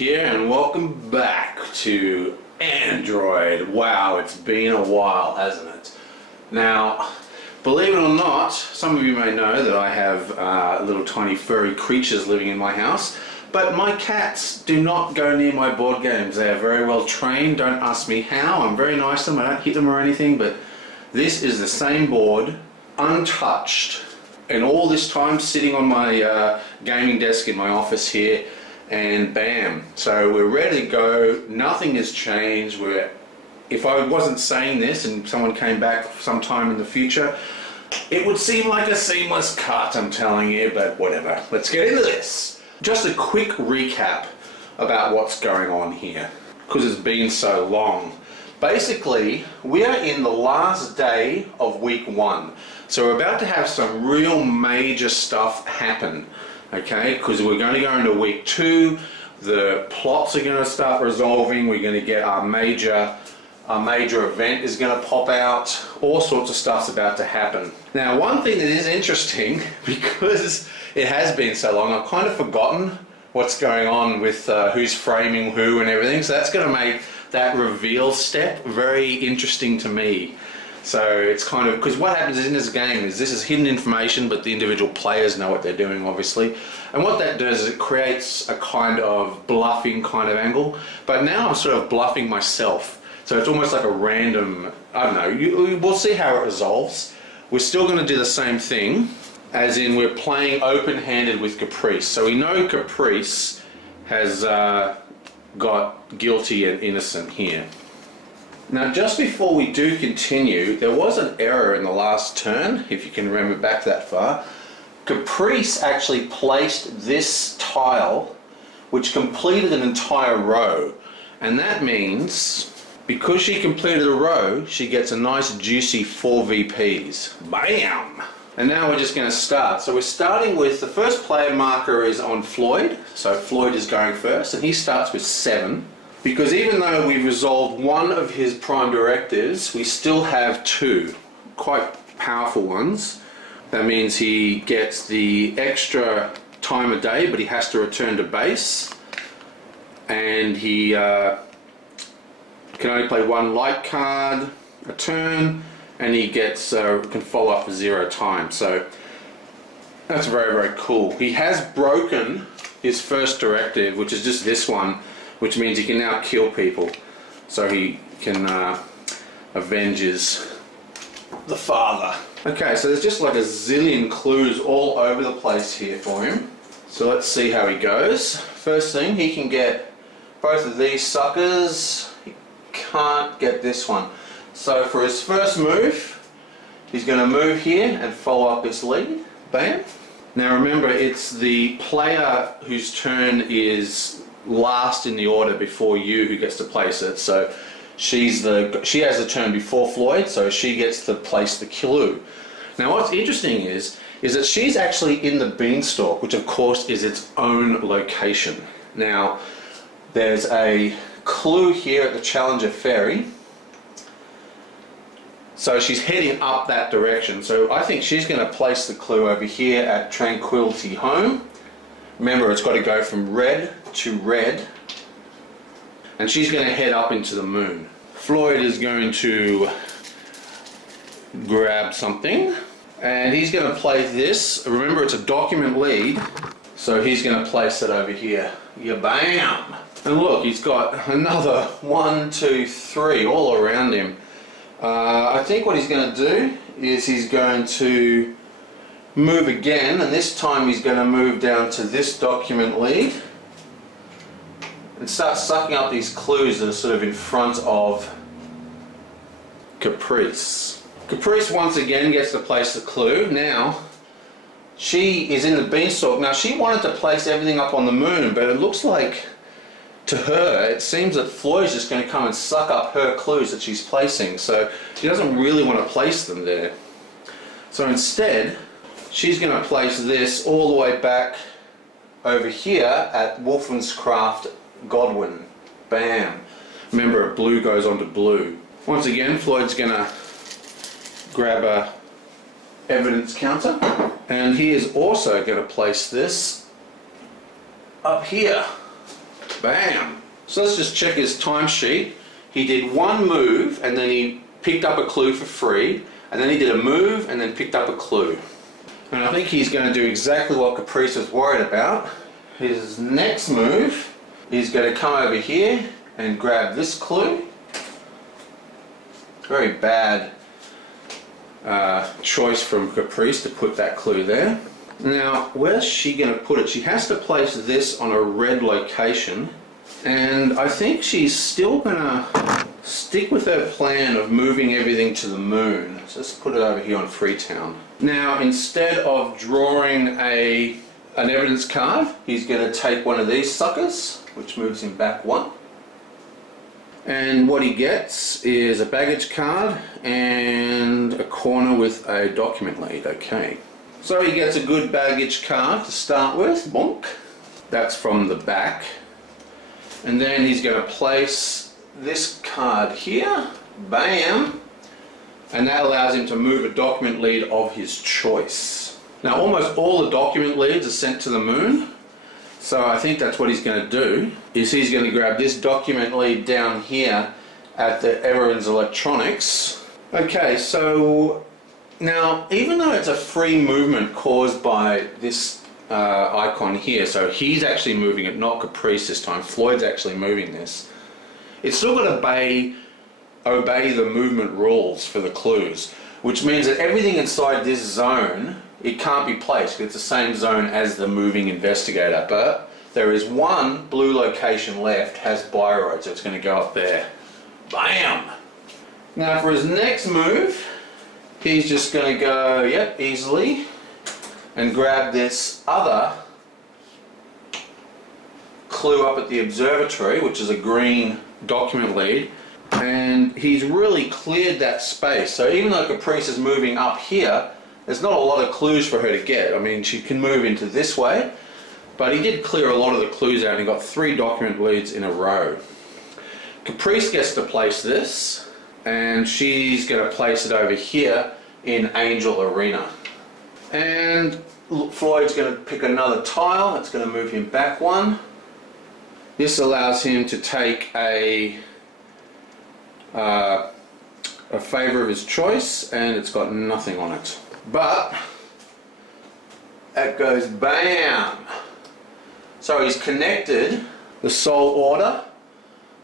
here, and welcome back to Android. Wow, it's been a while, hasn't it? Now, believe it or not, some of you may know that I have little tiny furry creatures living in my house, but my cats do not go near my board games. They are very well trained. Don't ask me how. I'm very nice to them. I don't hit them or anything, but this is the same board, untouched. And all this time sitting on my gaming desk in my office here, and bam. So we're ready to go. Nothing has changed. If I wasn't saying this and someone came back sometime in the future, it would seem like a seamless cut, I'm telling you, but whatever. Let's get into this. Just a quick recap about what's going on here, because it's been so long. Basically, we are in the last day of week 1. So we're about to have some real major stuff happen, okay? Because we're going to go into week 2. The plots are going to start resolving. We're going to get our major event is going to pop out. All sorts of stuff's about to happen. Now, one thing that is interesting, because it has been so long, I've kind of forgotten what's going on with who's framing who and everything. So that's going to make that reveal step very interesting to me. So it's kind of, because what happens in this game is this is hidden information, but the individual players know what they're doing, obviously. And what that does is it creates a kind of bluffing kind of angle. But now I'm sort of bluffing myself. So it's almost like a random, I don't know, we'll see how it resolves. We're still going to do the same thing, as in we're playing open-handed with Caprice. So we know Caprice has got guilty and innocent here. Now, just before we do continue, there was an error in the last turn, if you can remember back that far. Caprice actually placed this tile, which completed an entire row. And that means, because she completed a row, she gets a nice juicy 4 VPs. Bam! And now we're just going to start. So we're starting with, the first player marker is on Floyd. So Floyd is going first, and he starts with 7. Because even though we've resolved one of his prime directives, we still have 2 quite powerful ones. That means he gets the extra time a day, but he has to return to base. And he can only play 1 light card a turn, and he gets can follow up for 0 time. So that's very, very cool. He has broken his first directive, which is just this one, which means he can now kill people. So he can avenge the father. Okay, so there's just like a zillion clues all over the place here for him. So let's see how he goes. First thing, he can get both of these suckers. He can't get this one. So for his first move, he's going to move here and follow up this lead. Bam. Now remember, it's the player whose turn is last in the order before you who gets to place it. So she has the turn before Floyd, so she gets to place the clue. Now what's interesting is that she's actually in the beanstalk, which of course is its own location. Now there's a clue here at the Challenger Ferry, so she's heading up that direction. So I think she's going to place the clue over here at Tranquility Home. Remember, it's got to go from red to red, and she's going to head up into the moon. Floyd is going to grab something, and he's going to place this. Remember, it's a document lead, so he's going to place it over here. Yeah, bam! And look, he's got another 1, 2, 3 all around him. I think what he's going to do is he's going to move again, and this time he's going to move down to this document lead and start sucking up these clues that are sort of in front of Caprice. Caprice once again gets to place the clue. Now she is in the beanstalk. Now she wanted to place everything up on the moon, but it looks like to her it seems that Floyd's just going to come and suck up her clues that she's placing, so she doesn't really want to place them there. So instead she's going to place this all the way back over here at Wolfenscraft Godwin. Bam. Remember, blue goes onto blue. Once again, Floyd's going to grab a evidence counter, and he is also going to place this up here. Bam! So let's just check his timesheet. He did one move and then he picked up a clue for free, and then he did a move and then picked up a clue. And I think he's going to do exactly what Caprice was worried about. His next move, he's going to come over here and grab this clue. Very bad choice from Caprice to put that clue there. Now, where's she going to put it? She has to place this on a red location, and I think she's still going to stick with her plan of moving everything to the moon. So let's put it over here on Freetown. Now, instead of drawing an evidence card, he's going to take one of these suckers, which moves him back one. And what he gets is a baggage card and a corner with a document lead. Okay. So he gets a good baggage card to start with. Bonk. That's from the back. And then he's going to place this card here. Bam. And that allows him to move a document lead of his choice. Now, almost all the document leads are sent to the moon. So I think that's what he's going to do, is he's going to grab this document lead down here at the Evans Electronics. Okay, so now even though it's a free movement caused by this icon here, so he's actually moving it, not Caprice this time, Floyd's actually moving this, it's still got to obey the movement rules for the clues, which means that everything inside this zone, it can't be placed. It's the same zone as the moving investigator, but there is one blue location left, has Bioroid, so it's going to go up there. Bam! Now for his next move, he's just going to go, yep, easily, and grab this other clue up at the observatory, which is a green document lead, and he's really cleared that space. So even though Caprice is moving up here, there's not a lot of clues for her to get. I mean, she can move into this way, but he did clear a lot of the clues out and he got 3 document leads in a row. Caprice gets to place this, and she's going to place it over here in Angel Arena. And Floyd's going to pick another tile. That's going to move him back one. This allows him to take a favour of his choice, and it's got nothing on it. But it goes bam! So he's connected the Soul Order,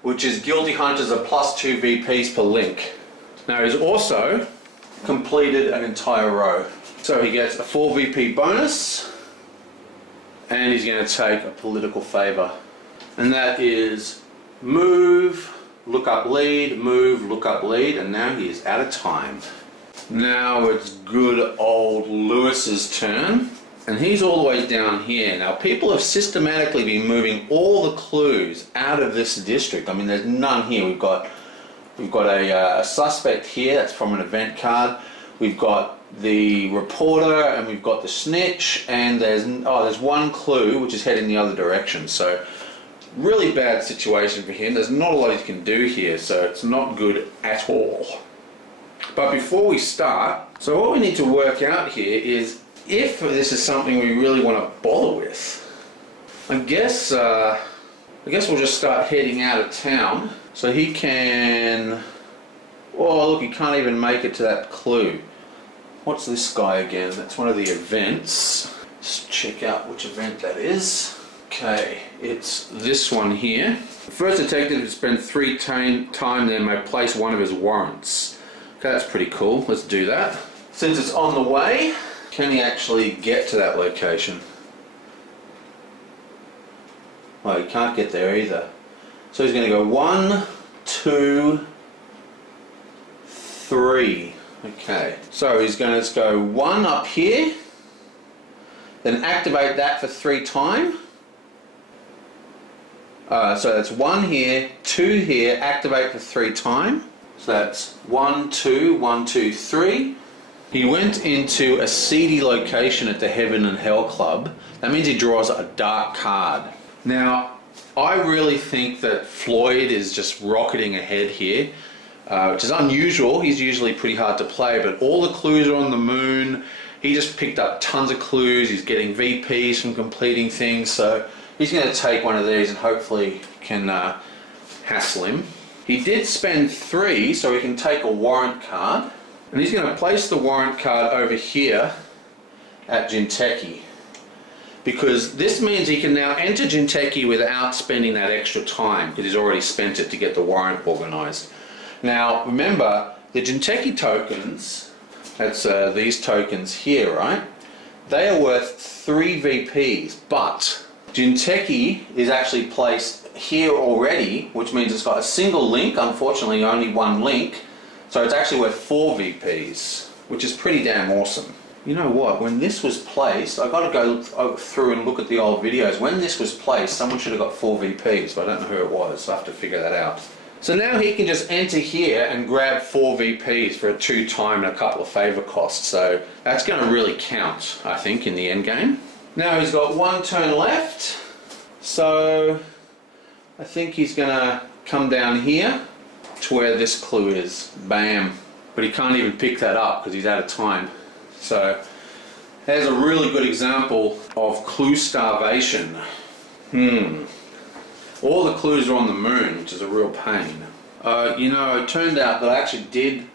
which is Guilty Hunters are +2 VPs per link. Now he's also completed an entire row. So he gets a 4 VP bonus, and he's going to take a political favour. And that is move, look up lead, move, look up lead, and now he is out of time. Now it's good old Lewis's turn, and he's all the way down here. Now people have systematically been moving all the clues out of this district. I mean, there's none here. We've got a suspect here, that's from an event card. We've got the reporter, and we've got the snitch, and there's one clue which is heading the other direction. So really bad situation for him. There's not a lot he can do here, so it's not good at all. But before we start, so what we need to work out here is if this is something we really want to bother with. I guess we'll just start heading out of town. So he can... Oh look, he can't even make it to that clue. What's this guy again? That's one of the events. Let's check out which event that is. Okay, it's this one here. The first detective to spend 3 time there may place one of his warrants. Okay, that's pretty cool. Let's do that. Since it's on the way, can he actually get to that location? Well, he can't get there either. So he's going to go 1, 2, 3. Okay, so he's going to go 1 up here, then activate that for 3 times. So that's 1 here, 2 here, activate for 3 times. So that's 1, 2, 1, 2, 3. He went into a seedy location at the Heaven and Hell Club. That means he draws a dark card. Now, I really think that Floyd is just rocketing ahead here, which is unusual. He's usually pretty hard to play, but all the clues are on the moon. He just picked up tons of clues. He's getting VPs from completing things, so he's going to take one of these and hopefully can hassle him. He did spend 3, so he can take a warrant card. And he's going to place the warrant card over here at Jinteki. Because this means he can now enter Jinteki without spending that extra time, because he's already spent it to get the warrant organised. Now, remember, the Jinteki tokens, that's these tokens here, right? They are worth 3 VPs, but Jinteki is actually placed here already, which means it's got a single link, unfortunately only one link, so it's actually worth 4 VPs, which is pretty damn awesome. You know what, when this was placed, I've got to go through and look at the old videos. When this was placed, someone should have got 4 VPs, but I don't know who it was, so I have to figure that out. So now he can just enter here and grab 4 VPs for a 2-time and a couple of favour costs, so that's going to really count, I think, in the end game. Now he's got 1 turn left, so I think he's going to come down here to where this clue is. Bam. But he can't even pick that up because he's out of time. So there's a really good example of clue starvation. All the clues are on the moon, which is a real pain. You know, it turned out that I actually did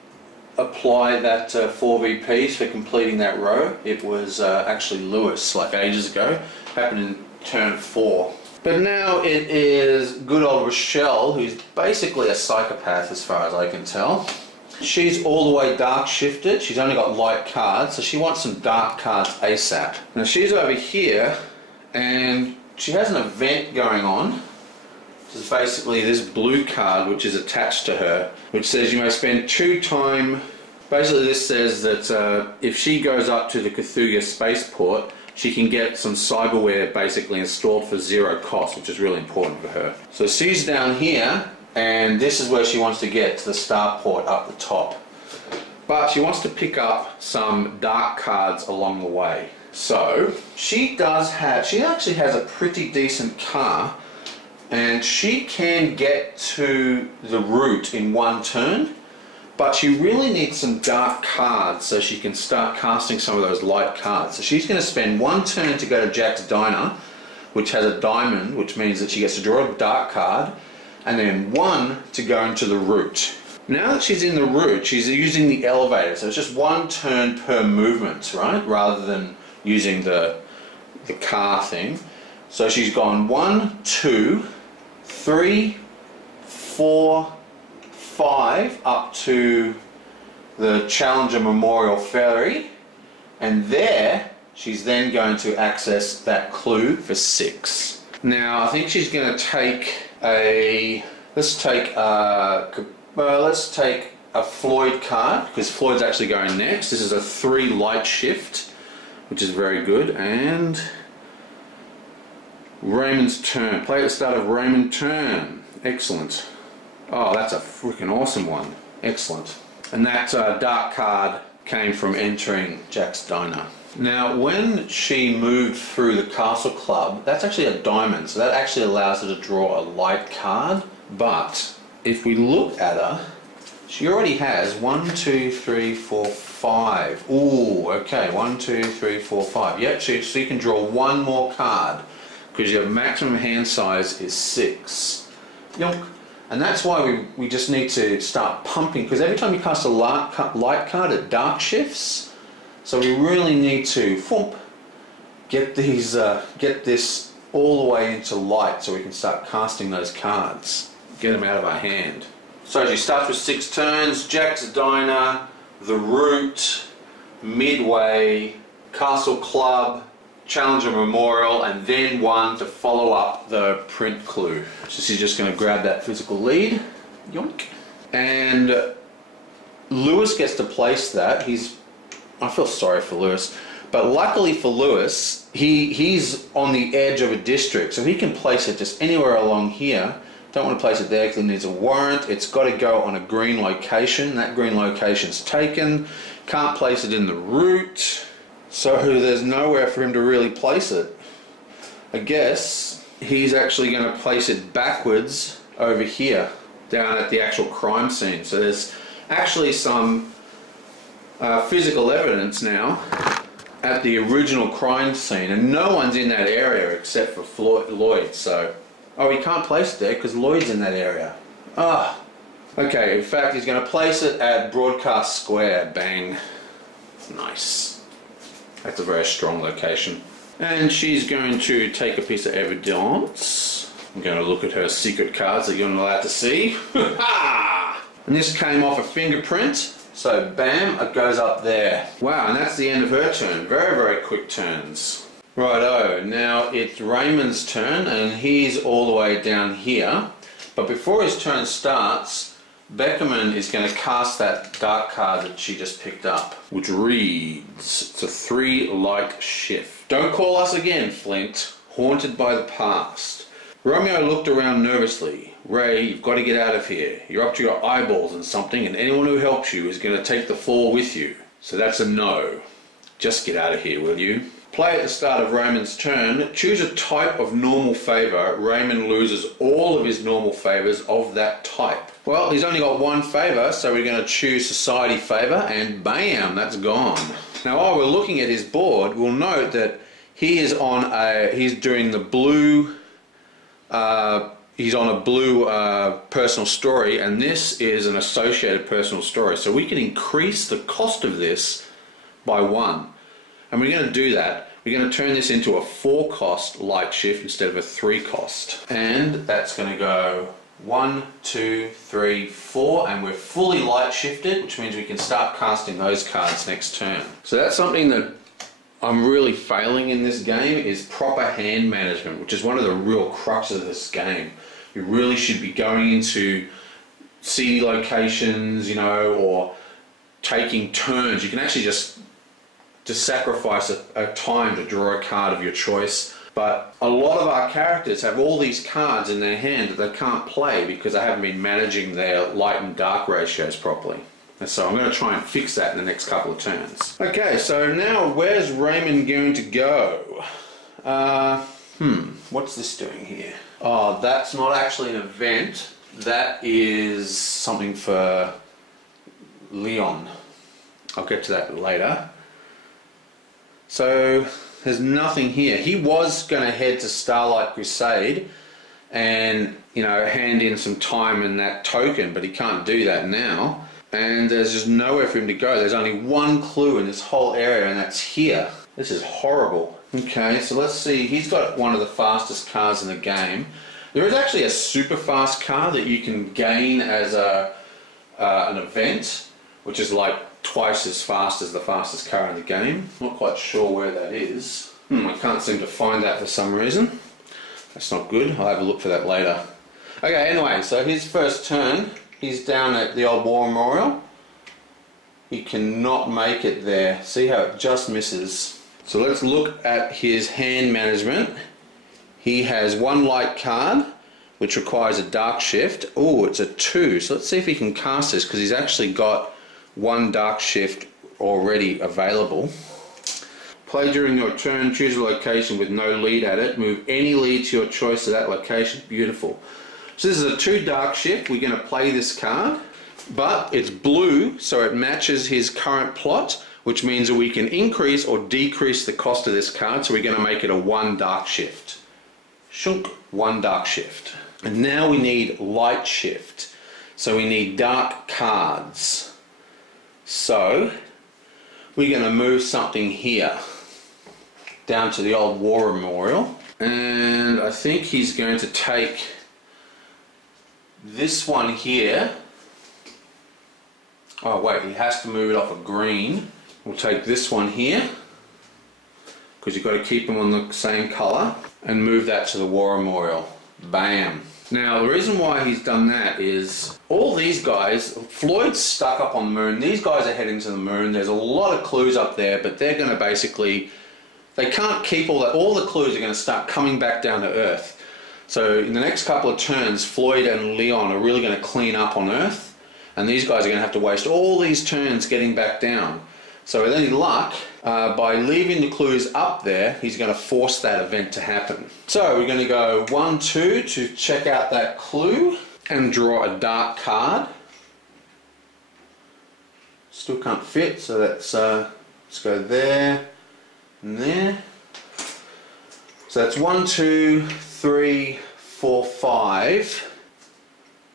apply that 4 VPs for completing that row. It was actually Lewis, like ages ago. Happened in turn 4. But now it is good old Rochelle, who's basically a psychopath as far as I can tell. She's all the way dark shifted. She's only got light cards, so she wants some dark cards ASAP. Now she's over here, and she has an event going on. This is basically this blue card which is attached to her, which says you may spend 2 time. Basically this says that if she goes up to the Cthulhu spaceport, she can get some cyberware basically installed for 0 cost, which is really important for her. So she's down here, and this is where she wants to get to the starport up the top. But she wants to pick up some dark cards along the way. So she actually has a pretty decent car, and she can get to the route in 1 turn, but she really needs some dark cards so she can start casting some of those light cards. So she's going to spend 1 turn to go to Jack's Diner, which has a diamond, which means that she gets to draw a dark card, and then 1 to go into the route. Now that she's in the route, she's using the elevator, so it's just 1 turn per movement, right? Rather than using the car thing. So she's gone 1, 2, 3, 4, 5 up to the Challenger Memorial Ferry, and there she's then going to access that clue for 6. Now I think she's going to take let's take a Floyd card, because Floyd's actually going next. This is a 3 light shift, which is very good, and Raymond's turn. Play at the start of Raymond's turn. Excellent. Oh, that's a freaking awesome one. Excellent. And that dark card came from entering Jack's Diner. Now, when she moved through the Castle Club, that's actually a diamond, so that actually allows her to draw a light card. But if we look at her, she already has 1, 2, 3, 4, 5. Ooh, okay, 1, 2, 3, 4, 5. Yep, so you can draw 1 more card, because your maximum hand size is 6. Yonk. And that's why we just need to start pumping, because every time you cast a light card, it dark shifts. So we really need to get this all the way into light so we can start casting those cards. Get them out of our hand. So she starts with 6 turns: Jack's Diner, the Route, Midway, Castle Club, Challenger Memorial, and then 1 to follow up the print clue. So she's just going to grab that physical lead. Yoink. And Lewis gets to place that. I feel sorry for Lewis, but luckily for Lewis, he's on the edge of a district, so he can place it just anywhere along here. Don't want to place it there because it needs a warrant. It's got to go on a green location. That green location's taken. Can't place it in the route, so there's nowhere for him to really place it. I guess he's actually going to place it backwards over here, down at the actual crime scene. So there's actually some physical evidence now at the original crime scene, and no one's in that area except for Lloyd, so... Oh, he can't place it there because Lloyd's in that area. Ah. Okay, in fact, he's going to place it at Broadcast Square. Bang. Nice. That's a very strong location. And she's going to take a piece of evidence. I'm going to look at her secret cards that you're not allowed to see. And this came off a fingerprint. So bam, it goes up there. Wow, and that's the end of her turn. Very, very quick turns. Righto, now it's Raymond's turn, and he's all the way down here. But before his turn starts, Beckerman is going to cast that dark card that she just picked up, which reads, it's a 3 light shift. Don't call us again, Flint. Haunted by the past. Romeo looked around nervously. Ray, you've got to get out of here. You're up to your eyeballs in something, and anyone who helps you is going to take the fall with you. So that's a no. Just get out of here, will you? Play at the start of Raymond's turn. Choose a type of normal favour. Raymond loses all of his normal favours of that type. Well, he's only got one favour, so we're going to choose Society Favour, and bam, that's gone. Now, while we're looking at his board, we'll note that he is on he's doing the blue, he's on a blue personal story, and this is an associated personal story. So we can increase the cost of this by 1. And we're going to do that. We're going to turn this into a 4 cost light shift instead of a 3 cost. And that's going to go 1, 2, 3, 4, and we're fully light shifted, which means we can start casting those cards next turn. So that's something that I'm really failing in this game, is proper hand management, which is one of the real cruxes of this game. You really should be going into CD locations, you know, or taking turns. You can actually just sacrifice a time to draw a card of your choice. But a lot of our characters have all these cards in their hand that they can't play because they haven't been managing their light and dark ratios properly. And so I'm going to try and fix that in the next couple of turns. Okay, so now where's Raymond going to go? What's this doing here? Oh, that's not actually an event. That is something for Leon. I'll get to that later. So there's nothing here. He was going to head to Starlight Crusade and, you know, hand in some time in that token, but he can't do that now. And there's just nowhere for him to go. There's only one clue in this whole area, and that's here. This is horrible. Okay, so let's see. He's got one of the fastest cars in the game. There is actually a super fast car that you can gain as an event, which is like twice as fast as the fastest car in the game. Not quite sure where that is. I can't seem to find that for some reason. That's not good. I'll have a look for that later. Okay, anyway, so his first turn, he's down at the old War Memorial. He cannot make it there. See how it just misses. So let's look at his hand management. He has one light card, which requires a dark shift. Oh, it's a 2. So let's see if he can cast this, because he's actually got one dark shift already available. Play during your turn, choose a location with no lead at it. Move any lead to your choice to that location. Beautiful. So this is a 2 dark shift. We're going to play this card, but it's blue, so it matches his current plot, which means that we can increase or decrease the cost of this card. So we're going to make it a 1 dark shift. Shunk, 1 dark shift. And now we need light shift. So we need dark cards. So we're going to move something here down to the old War Memorial, and I think he's going to take this one here. Oh wait, he has to move it off of green. We'll take this one here, because you've got to keep them on the same colour, and move that to the War Memorial. Bam. Now, the reason why he's done that is all these guys, Floyd's stuck up on the moon. These guys are heading to the moon. There's a lot of clues up there, but they're going to basically, they can't keep all that. All the clues are going to start coming back down to Earth. So in the next couple of turns, Floyd and Leon are really going to clean up on Earth, and these guys are going to have to waste all these turns getting back down. So with any luck, by leaving the clues up there, he's going to force that event to happen. So we're going to go 1, 2 to check out that clue and draw a dark card. Still can't fit, so let's go there. in there. So that's 1, 2, 3, 4, 5,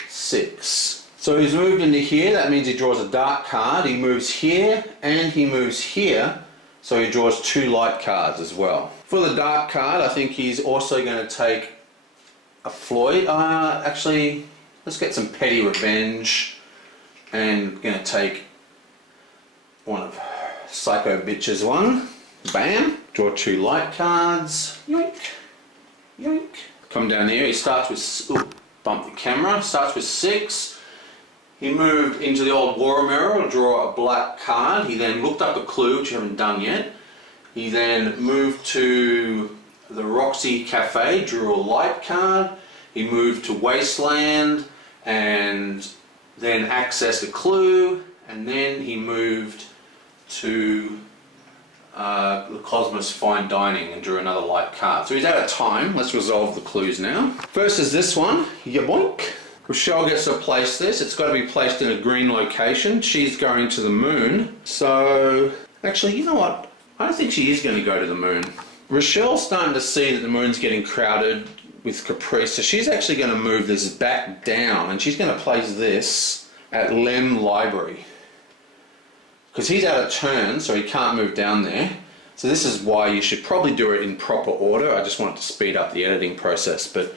6. So he's moved into here, that means he draws a dark card. He moves here and he moves here, so he draws 2 light cards as well. For the dark card, I think he's also going to take a Floyd. Actually, let's get some petty revenge, and going to take one of Psycho Bitch's one. Bam! Draw 2 light cards. Yoink! Yoink! Come down here, he starts with... Ooh, bump the camera. Starts with 6. He moved into the old war mirror to draw a black card. He then looked up a clue, which you haven't done yet. He then moved to the Roxy Cafe, drew a light card. He moved to Wasteland and then accessed a clue. And then he moved to the Cosmos Fine Dining and drew another light card. So he's out of time. Let's resolve the clues now. First is this one. Yaboink. Rochelle gets to place this. It's got to be placed in a green location. She's going to the moon. So, actually, you know what? I don't think she is going to go to the moon. Rochelle's starting to see that the moon's getting crowded with Caprice, so she's actually going to move this back down, and she's going to place this at Lem Library. Because he's out of turn, so he can't move down there. So this is why you should probably do it in proper order. I just wanted to speed up the editing process, but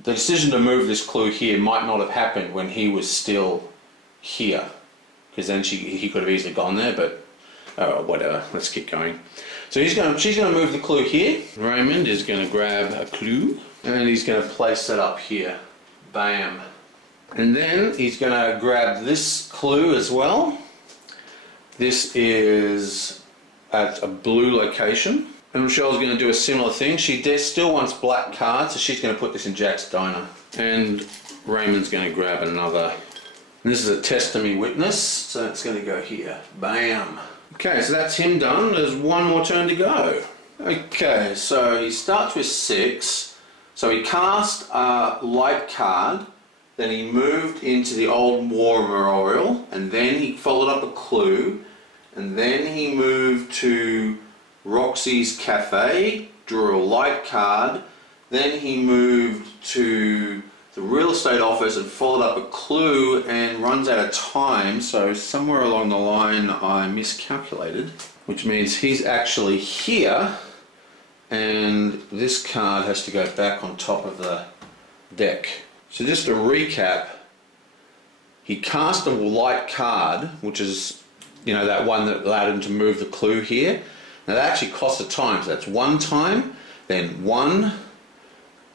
the decision to move this clue here might not have happened when he was still here, because then he could have easily gone there, but whatever, let's keep going. So she's going to move the clue here. Raymond is going to grab a clue and he's going to place it up here. Bam. And then he's going to grab this clue as well. This is at a blue location. And Rochelle's going to do a similar thing. She still wants black cards, so she's going to put this in Jack's Diner. And Raymond's going to grab another. And this is a testimony witness, so it's going to go here. Bam. Okay, so that's him done. There's one more turn to go. Okay, so he starts with 6. So he cast a light card, then he moved into the old war memorial, and then he followed up a clue, and then he moved to Roxy's Cafe, drew a light card, then he moved to the real estate office and followed up a clue and runs out of time, so somewhere along the line I miscalculated, which means he's actually here and this card has to go back on top of the deck. So just to recap, he cast a light card, which is, you know, that one that allowed him to move the clue here. Now that actually costs a time, so that's 1 time, then 1,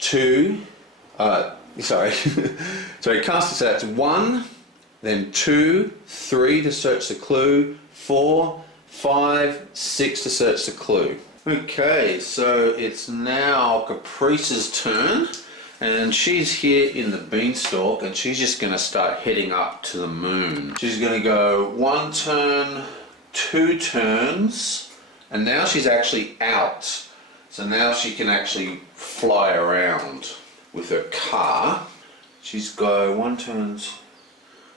2, sorry. So he cast it, so that's 1, then 2, 3 to search the clue, 4, 5, 6 to search the clue. Okay, so it's now Caprice's turn, and she's here in the beanstalk, and she's just going to start heading up to the moon. She's going to go 1 turn, 2 turns, and now she's actually out. So now she can actually fly around with her car. She's go 1 turns,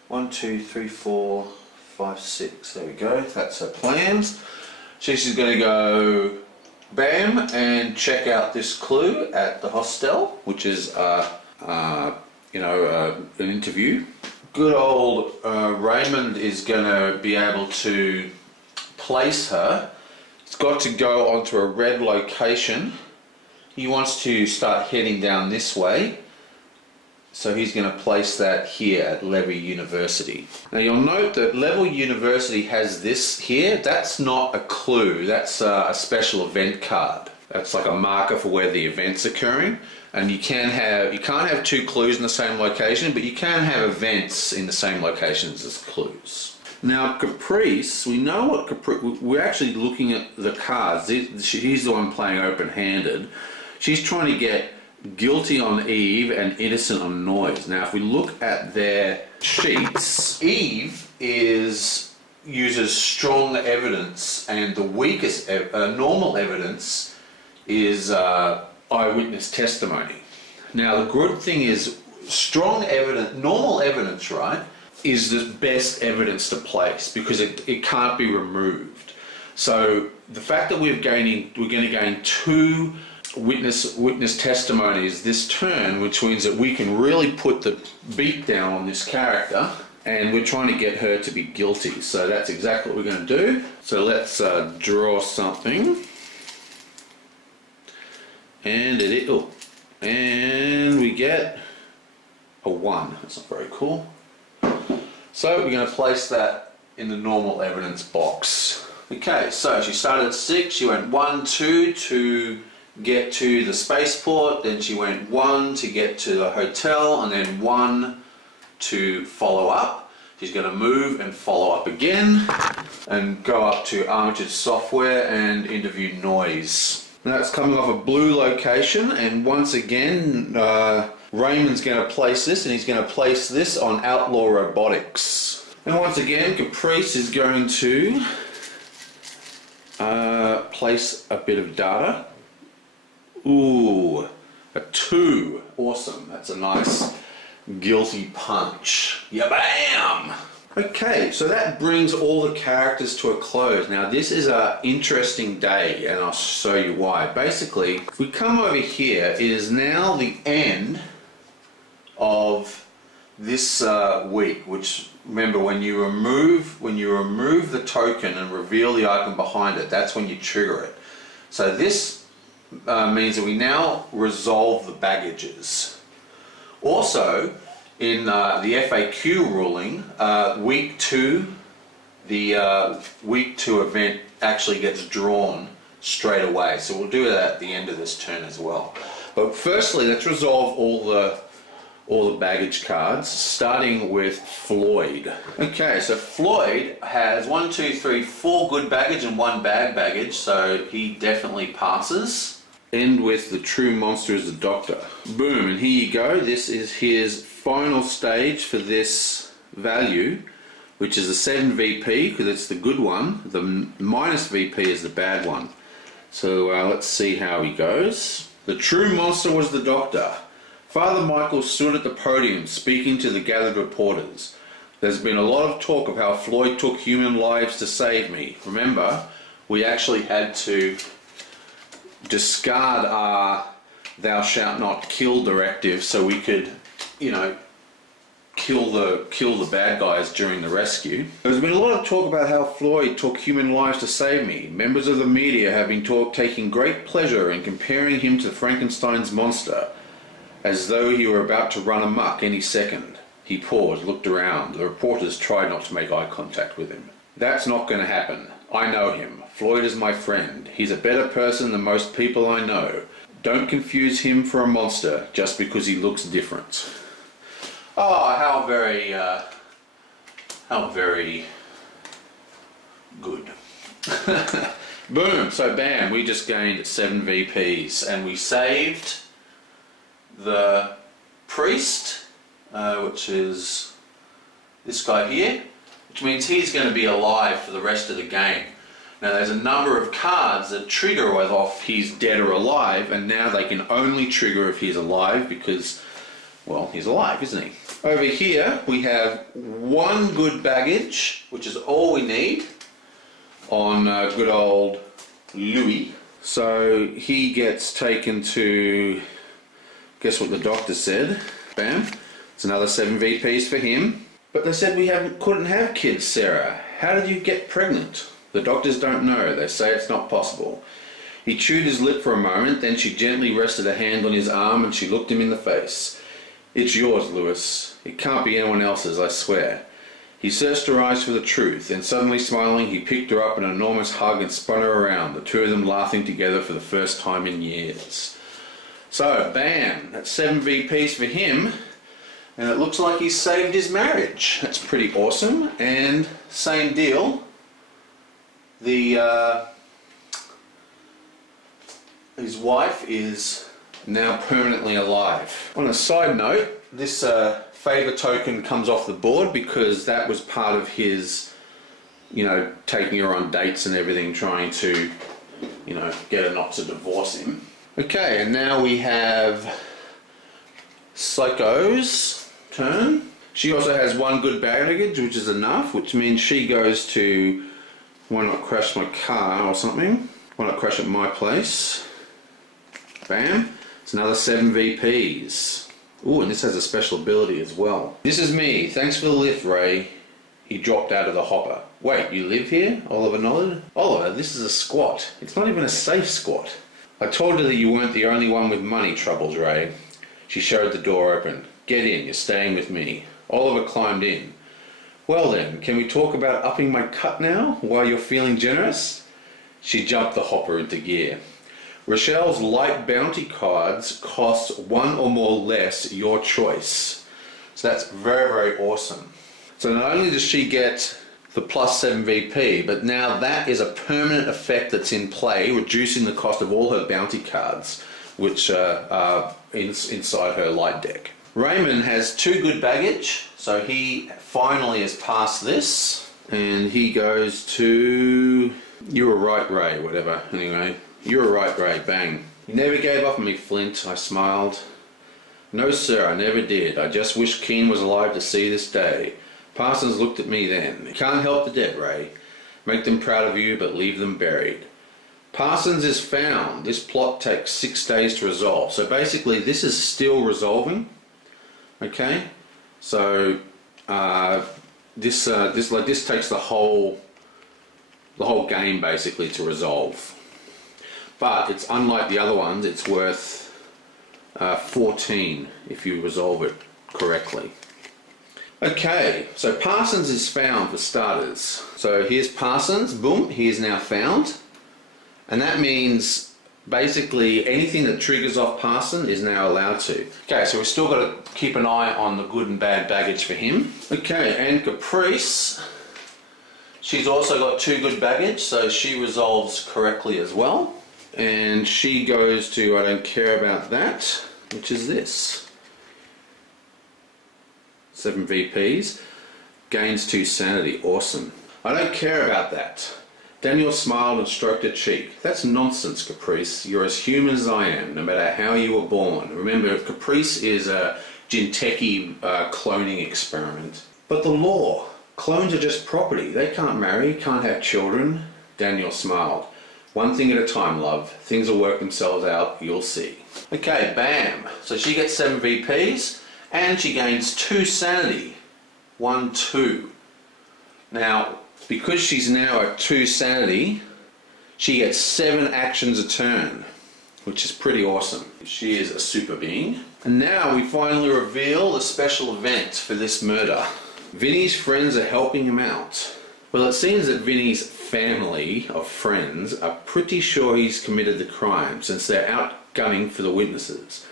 1, 2, 3, 4, 5, 6. There we go. That's her plans. She's going to go bam and check out this clue at the hostel, which is an interview. Good old Raymond is going to be able to place her. It's got to go onto a red location. He wants to start heading down this way, so he's going to place that here at Levy University. Now you'll note that Levy University has this here. That's not a clue, that's a special event card. That's like a marker for where the event's occurring. And you can't have 2 clues in the same location, but you can have events in the same locations as clues. Now Caprice, we know what Caprice, we're actually looking at the cards. He's the one playing open-handed. She's trying to get guilty on Eve and innocent on Noise. Now if we look at their sheets, Eve uses strong evidence, and the weakest normal evidence is eyewitness testimony. Now the good thing is strong evidence, normal evidence, right, is the best evidence to place because it can't be removed. So the fact that we're going to gain 2 witness testimonies this turn, which means that we can really put the beat down on this character, and we're trying to get her to be guilty. So that's exactly what we're going to do. So let's draw something, and and we get a 1. That's not very cool. So we're going to place that in the normal evidence box. Okay, so she started at 6, she went 1, 2 to get to the spaceport, then she went 1 to get to the hotel, and then 1 to follow up. She's going to move and follow up again, and go up to Armiture's software and interview noise. Now that's coming off a blue location, and once again, Raymond's going to place this, and he's going to place this on Outlaw Robotics. And once again, Caprice is going to place a bit of data. Ooh, a 2. Awesome. That's a nice guilty punch. Yeah, bam! Okay, so that brings all the characters to a close. Now this is an interesting day, and I'll show you why. Basically, if we come over here, it is now the end of this week, which, remember, when you remove the token and reveal the icon behind it, that's when you trigger it. So this means that we now resolve the baggages. Also, in the FAQ ruling, week 2, the week 2 event actually gets drawn straight away. So we'll do that at the end of this turn as well. But firstly, let's resolve all the baggage cards, starting with Floyd. Okay, so Floyd has 1, 2, 3, 4 good baggage and 1 bad baggage, so he definitely passes. End with the true monster is the Doctor. Boom, and here you go. This is his final stage for this value, which is a 7 VP, because it's the good one. The minus VP is the bad one. So let's see how he goes. The true monster was the Doctor. Father Michael stood at the podium speaking to the gathered reporters. There's been a lot of talk of how Floyd took human lives to save me. Remember, we actually had to discard our thou shalt not kill directive so we could, you know, kill the bad guys during the rescue. There's been a lot of talk about how Floyd took human lives to save me. Members of the media have been taking great pleasure in comparing him to Frankenstein's monster, as though he were about to run amok any second. He paused, looked around. The reporters tried not to make eye contact with him. That's not going to happen. I know him. Floyd is my friend. He's a better person than most people I know. Don't confuse him for a monster just because he looks different. Oh, how very good. Boom, so bam, we just gained 7 VPs, and we saved the priest, which is this guy here, which means he's going to be alive for the rest of the game. Now there's a number of cards that trigger whether he's dead or alive, and now they can only trigger if he's alive because, well, he's alive, isn't he? Over here we have 1 good baggage, which is all we need on good old Louis. So he gets taken to, guess what the doctor said? Bam. It's another 7 VPs for him. But they said we couldn't have kids, Sarah. How did you get pregnant? The doctors don't know. They say it's not possible. He chewed his lip for a moment, then she gently rested a hand on his arm and she looked him in the face. It's yours, Lewis. It can't be anyone else's, I swear. He searched her eyes for the truth, then suddenly smiling, he picked her up in an enormous hug and spun her around, the two of them laughing together for the first time in years. So, bam, that's 7 VPs for him, and it looks like he's saved his marriage. That's pretty awesome. And same deal, his wife is now permanently alive. On a side note, this favour token comes off the board because that was part of his, you know, taking her on dates and everything, trying to, you know, get her not to divorce him. Okay, and now we have Psycho's turn. She also has 1 good baggage, which is enough, which means she goes to Why not crash my car or something? Why not crash at my place? Bam. It's another 7 VPs. Ooh, and this has a special ability as well. This is me. Thanks for the lift, Ray. He dropped out of the hopper. Wait, you live here? Oliver nodded. Oliver, this is a squat. It's not even a safe squat. I told her that you weren't the only one with money troubles, Ray. She showed the door open. Get in, you're staying with me. Oliver climbed in. Well then, can we talk about upping my cut now, while you're feeling generous? She jumped the hopper into gear. Rochelle's light bounty cards cost 1 or more less, your choice. So that's very, very awesome. So not only does she get the plus 7 VP, but now that is a permanent effect that's in play, reducing the cost of all her bounty cards, which are inside her light deck. Raymond has 2 good baggage, so he finally has passed this, and he goes to... You were right, Ray, whatever. Anyway, you were right, Ray, bang. You never gave up on me, Flint, I smiled. No, sir, I never did. I just wish Keane was alive to see this day. Parsons looked at me then. You can't help the dead, Ray. Make them proud of you, but leave them buried. Parsons is found. This plot takes 6 days to resolve. So basically, this is still resolving. Okay, so this takes the whole game basically to resolve. But it's unlike the other ones. It's worth 14 if you resolve it correctly. Okay, so Parsons is found for starters. So here's Parsons, boom, he is now found. And that means basically anything that triggers off Parsons is now allowed to. Okay, so we've still got to keep an eye on the good and bad baggage for him. Okay, and Caprice, she's also got 2 good baggage, so she resolves correctly as well. And she goes to, I don't care about that, which is this. 7 VPs, gains 2 sanity, awesome. I don't care about that. Daniel smiled and stroked her cheek. That's nonsense, Caprice. You're as human as I am, no matter how you were born. Remember, Caprice is a Jinteki cloning experiment. But the law, clones are just property. They can't marry, can't have children. Daniel smiled. One thing at a time, love. Things will work themselves out, you'll see. Okay, bam. So she gets 7 VPs. And she gains 2 sanity. 1, 2. Now, because she's now at 2 sanity, she gets 7 actions a turn, which is pretty awesome. She is a super being. And now we finally reveal the special event for this murder. Vinny's friends are helping him out. Well, it seems that Vinny's family of friends are pretty sure he's committed the crime, since they're out gunning for the witnesses.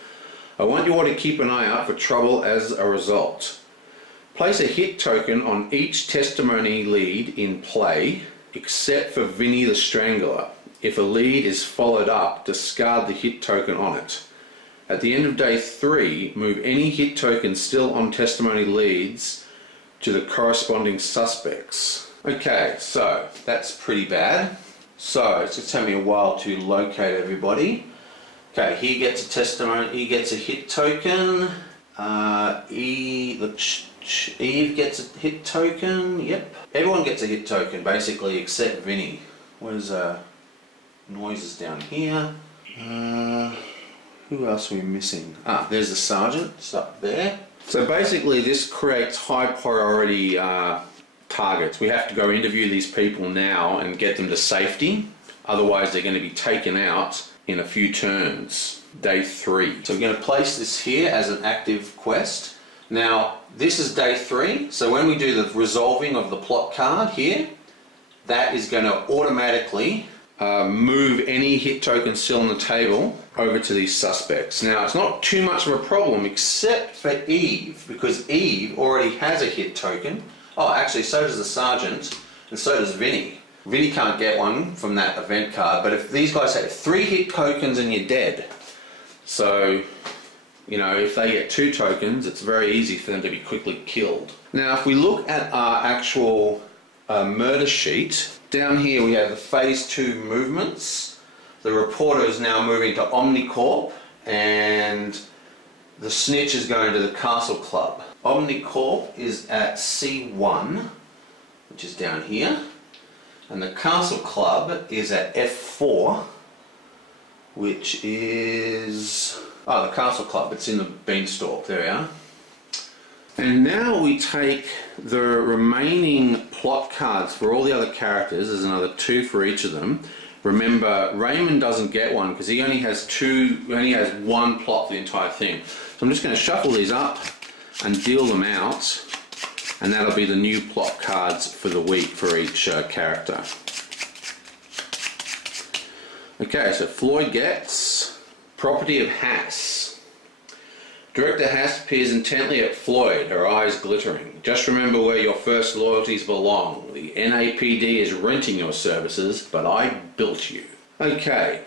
I want you all to keep an eye out for trouble as a result. Place a hit token on each testimony lead in play, except for Vinny the Strangler. If a lead is followed up, discard the hit token on it. At the end of day 3, move any hit tokens still on testimony leads to the corresponding suspects. Okay, so that's pretty bad. So it's going to take me a while to locate everybody. Okay, he gets a testimony, he gets a hit token, Eve gets a hit token, yep. Everyone gets a hit token, basically, except Vinny. Where's noises down here? Who else are we missing? Ah, there's the sergeant, it's up there. So basically this creates high priority targets. We have to go interview these people now and get them to safety, otherwise they're going to be taken out in a few turns. Day 3. So we're going to place this here as an active quest. Now this is day 3, so when we do the resolving of the plot card here, that is going to automatically move any hit token still on the table over to these suspects. Now it's not too much of a problem except for Eve, because Eve already has a hit token. Oh, actually so does the sergeant, and so does Vinny. Vinny can't get one from that event card, but if these guys have 3 hit tokens and you're dead. So, you know, if they get 2 tokens, it's very easy for them to be quickly killed. Now, if we look at our actual murder sheet, down here we have the phase 2 movements. The reporter is now moving to Omnicorp, and the snitch is going to the Castle Club. Omnicorp is at C1, which is down here. And the Castle Club is at F4, which is... oh, the Castle Club, it's in the beanstalk, there we are. And now we take the remaining plot cards for all the other characters. There's another 2 for each of them. Remember, Raymond doesn't get one because he only has 1 plot for the entire thing. So I'm just going to shuffle these up and deal them out, and that'll be the new plot cards for the week for each character. Okay, so Floyd gets Property of Hass. Director Hass peers intently at Floyd, her eyes glittering. Just remember where your first loyalties belong. The NAPD is renting your services, but I built you. Okay,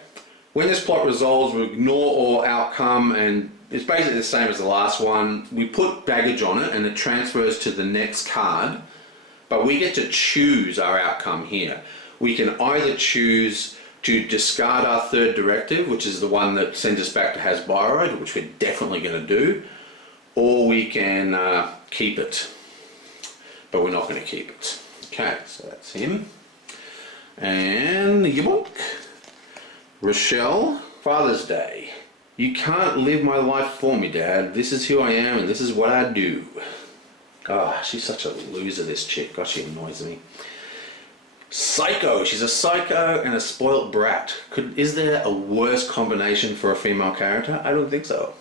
when this plot resolves, we ignore all outcome, and it's basically the same as the last one. We put baggage on it and it transfers to the next card, but we get to choose our outcome here. We can either choose to discard our third directive, which is the one that sends us back to Has Borrowed, which we're definitely going to do, or we can keep it, but we're not going to keep it. Okay, so that's him. And your book, Rochelle, Father's Day. You can't live my life for me, Dad. This is who I am and this is what I do. Ah, she's such a loser, this chick. Gosh, she annoys me. Psycho. She's a psycho and a spoilt brat. Is there a worse combination for a female character? I don't think so.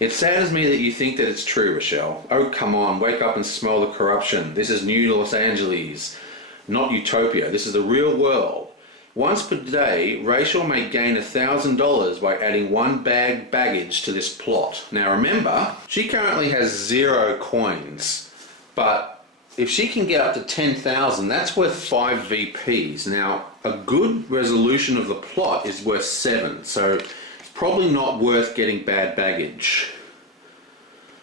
It saddens me that you think that it's true, Rochelle. Oh, come on. Wake up and smell the corruption. This is New Los Angeles, not Utopia. This is the real world. Once per day, Rachel may gain $1,000 by adding 1 bag baggage to this plot. Now remember, she currently has 0 coins, but if she can get up to 10,000, that's worth 5 VPs. Now, a good resolution of the plot is worth 7, so it's probably not worth getting bad baggage.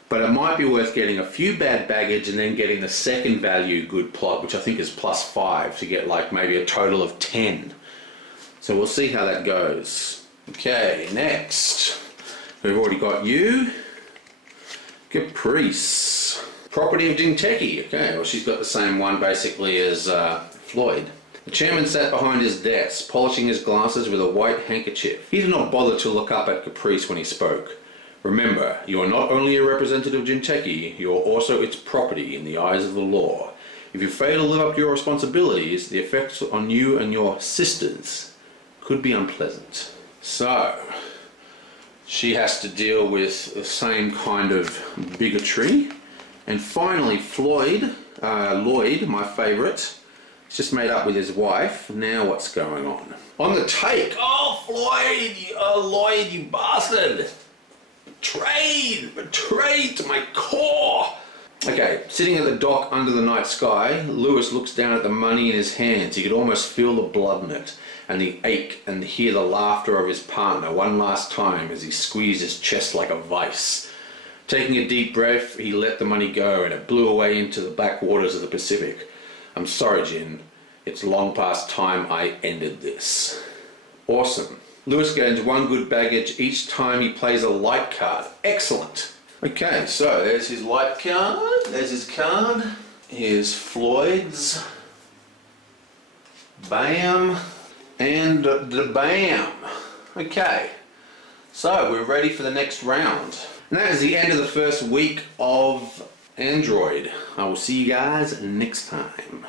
But it might be worth getting a few bad baggage and then getting the second value good plot, which I think is +5, to get like maybe a total of 10. So we'll see how that goes. Okay, next. We've already got you. Caprice. Property of Jinteki. Okay, well she's got the same one basically as Floyd. The chairman sat behind his desk, polishing his glasses with a white handkerchief. He did not bother to look up at Caprice when he spoke. Remember, you are not only a representative of Jinteki, you are also its property in the eyes of the law. If you fail to live up to your responsibilities, the effects on you and your sisters could be unpleasant. So, she has to deal with the same kind of bigotry. And finally, Lloyd, my favourite, he's just made up with his wife. Now what's going on? On the take. Oh, Lloyd, you bastard! Betrayed to my core! Okay, sitting at the dock under the night sky, Lewis looks down at the money in his hands. He could almost feel the blood in it, and the ache, and hear the laughter of his partner one last time as he squeezed his chest like a vice. Taking a deep breath, he let the money go, and it blew away into the black waters of the Pacific. I'm sorry, Jin. It's long past time I ended this. Awesome. Lewis gains 1 good baggage each time he plays a light card. Excellent. Okay, so there's his light card. There's his card. Here's Floyd's. Bam. And the bam. Okay. So we're ready for the next round. And that is the end of the first week of Android. I will see you guys next time.